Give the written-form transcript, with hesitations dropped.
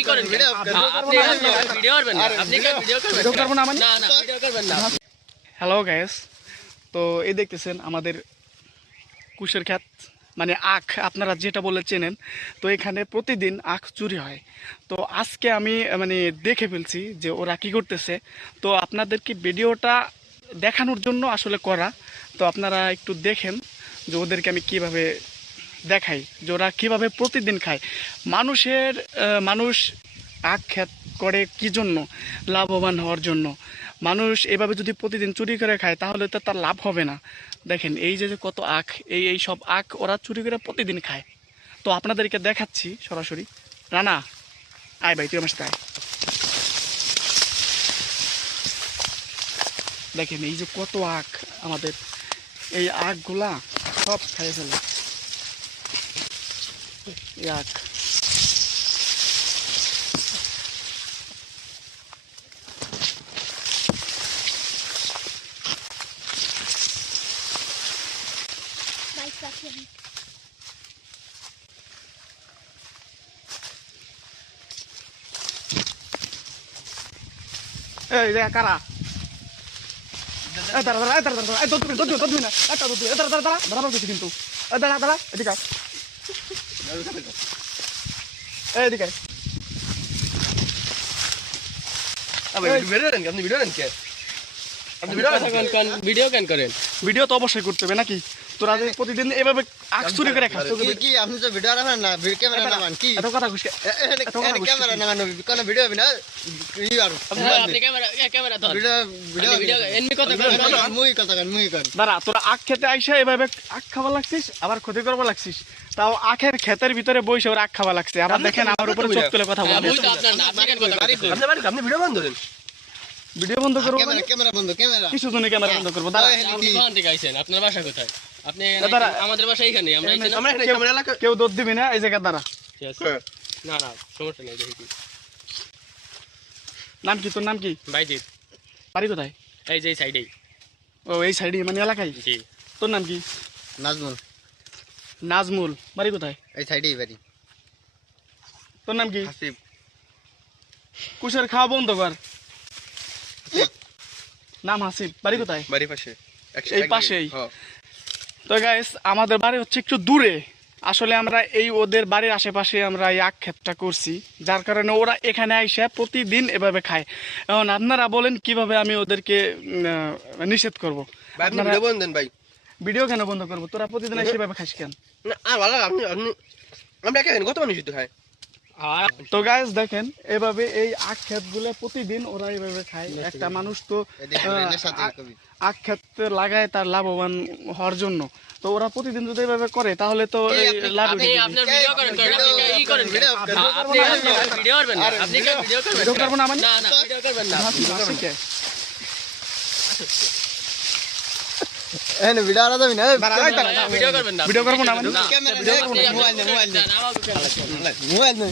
ই করেন আপনি ভিডিও করবেন না আপনি কি ভিডিও করবেন না না না ভিডিও করবেন না হ্যালো গাইস, তো এই দেখতেছেন আমাদের কুশের ক্ষেত মানে আখ, আপনারা যেটা বলে চেনেন। তো এখানে প্রতিদিন আখ চুরি হয়। তো আজকে আমি মানে দেখে ফেলছি যে ওরা কি করতেছে। তো আপনাদেরকে ভিডিওটা দেখানোর জন্য আসলে করা। তো আপনারা একটু দেখেন যে ওদেরকে আমি কিভাবে দেখাই যে ওরা কীভাবে প্রতিদিন খায়। মানুষ আখ ক্ষেত করে কি জন্য? লাভবান হওয়ার জন্য। মানুষ এভাবে যদি প্রতিদিন চুরি করে খায় তাহলে তো তার লাভ হবে না। দেখেন এই যে কত আখ, এই সব আখ ওরা চুরি করে প্রতিদিন খায়। তো আপনাদেরকে দেখাচ্ছি সরাসরি। রানা আয় ভাই, তুই আমার সাথে আয়। দেখেন এই যে কত আখ, আমাদের এই আখগুলা সব খাইয়ে ফেলে। এই আখ এই যে কারা কিন্তু এদিকে ভিডিও কেন করেন? ভিডিও তো অবশ্যই করতে হবে নাকি? তোরা যে প্রতিদিন এভাবে আখ চুরি করে খাস, কি আপনি তো ভিডিও রাখেন না, ক্যামেরা নামান কি এত কথা কইস ক্যামেরা নামান কোন ভিডিও হবে না ই আর আপনি ক্যামেরা ধর ভিডিও ভিডিও এমনি কথা করেন মুই কর দাঁড়া। তোরা আখ খেতে আইসা এভাবে আখ খাওয়া লাগছিস, আবার ক্ষতি করবো লাগছিস। তাও আখের ক্ষেতের ভিতরে বসে ওরা আখ খাওয়া লাগছে। আবার দেখেন আমার উপরে চোখ তুলে কথা বলছে। আপনার না আপনি কেন কথা করেন? আপনি ভিডিও বন্ধ করেন। ভিডিও বন্ধ করবো ক্যামেরা বন্ধ ক্যামেরা কিছু জন্য ক্যামেরা বন্ধ করবো। দাঁড়া, আপনি কোথা থেকে আইছেন? আপনার বাসা কোথায়? আপনি দাঁড়া। আমাদের বাসা এইখানে, আমরা এইখানে। আমরা এখানে ক্যামেরা লাগা কেউ দৌড় দিবি না এই জায়গায়। দাঁড়া, ঠিক আছে না না সমস্যা নেই দেখি নাম কি তোর? নাম কি? বাইজিৎ বাড়ি কোথায়? এই যে সাইডেই। ও এই সাইডে মানে এলাকায়? জি তোর নাম কি? নাজমুল নাজমুল। বাড়ি কোথায়? এই সাইডেই বাড়ি। তোর নাম কি? হাসিব। কুশের খাওয়া বন্ধ কর। নাম হাসিব। বাড়ি কোথায়? বাড়ির পাশে এই পাশেই। তো গাইস আমাদের বাড়ি হচ্ছে একটু দূরে। আসলে আমরা এই ওদের বাড়ির আশেপাশে আমরা এই আখ ক্ষেতটা করছি, যার কারণে ওরা এখানে আইসা প্রতিদিন এভাবে খায়। এখন আপনারা বলেন কিভাবে আমি ওদেরকে নিষেধ করবো? ভাই আপনি ভিডিও বন্ধ দেন ভাই। ভিডিও কেন বন্ধ করবো? তোরা প্রতিদিন এসে এভাবে খাস কেন? না আর ভালো লাগে আপনি আমরা এখানে কত মানুষ শুধু খায়। তো গাইস দেখেন এভাবে এই আখ ক্ষেতগুলো প্রতিদিন ওরা এইভাবে খায়। একটা মানুষ তো আখ ক্ষেত লাগায় তার লাভবান হওয়ার জন্য। তো ওরা প্রতিদিন যদি এভাবে করে তাহলে তো লাভ আপনি আপনার ভিডিও করেন আপনি ই করেন আপনি ভিডিও করবেন না আপনি কি ভিডিও করবেন? ভিডিও করবো না মানে? না না ভিডিও করবেন না এনে ভিডিও আলা যাবে না ভিডিও করবেন না ভিডিও করবো না মানে? ক্যামেরা মোবাইল নে না মোবাইল নে